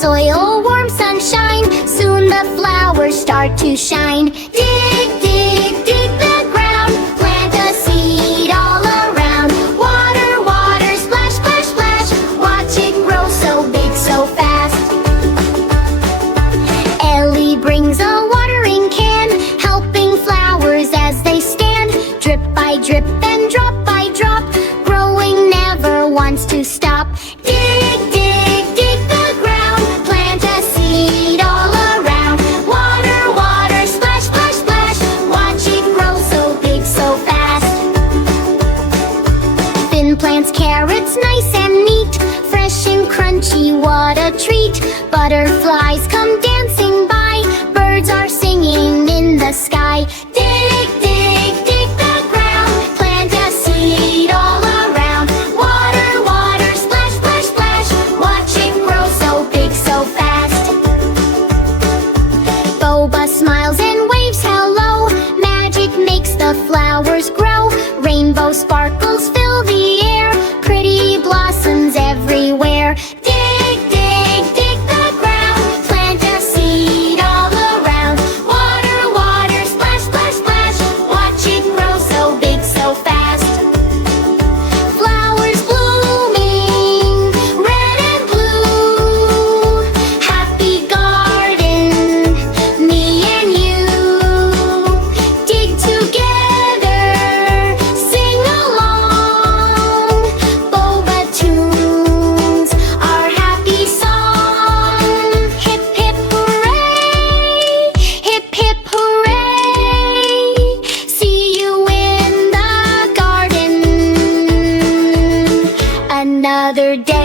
soil, warm sunshine. Soon the flowers start to shine. Dig, dig, dig the ground. Plant a seed all around. Water, water, splash, splash, splash. Watch it grow so big, so fast. Ellie brings a watering can, helping flowers as they stand. Drip by drip and drop by drop, growing never wants to stop. Dig, dig, dig the ground. Plant a seed all around. Water, water, splash, splash, splash. Watch it grow so big, so fast. Finn plants carrots nice and neat, fresh and crunchy, what a treat. Butterflies come dancing by, birds are singing in the sky. Dig, dig, dig the ground. Plant a seed all around. Water, water, splash, splash, splash. Watch it grow so big, so fast. Boba smiles and waves hello. Magic makes the flowers grow. Rainbow sparkles fill the air, pretty blossoms everywhere. Dig, dig, dig the ground. Plant a seed all around. Water, water, splash, splash, splash. Watch it grow so big, so fast. Flowers blooming, red and blue. Happy garden, me and you. Dig together, sing along. Boba tunes, our happy song. Hip, hip, hooray! Hip, hip, hooray! See you in the garden. Another day.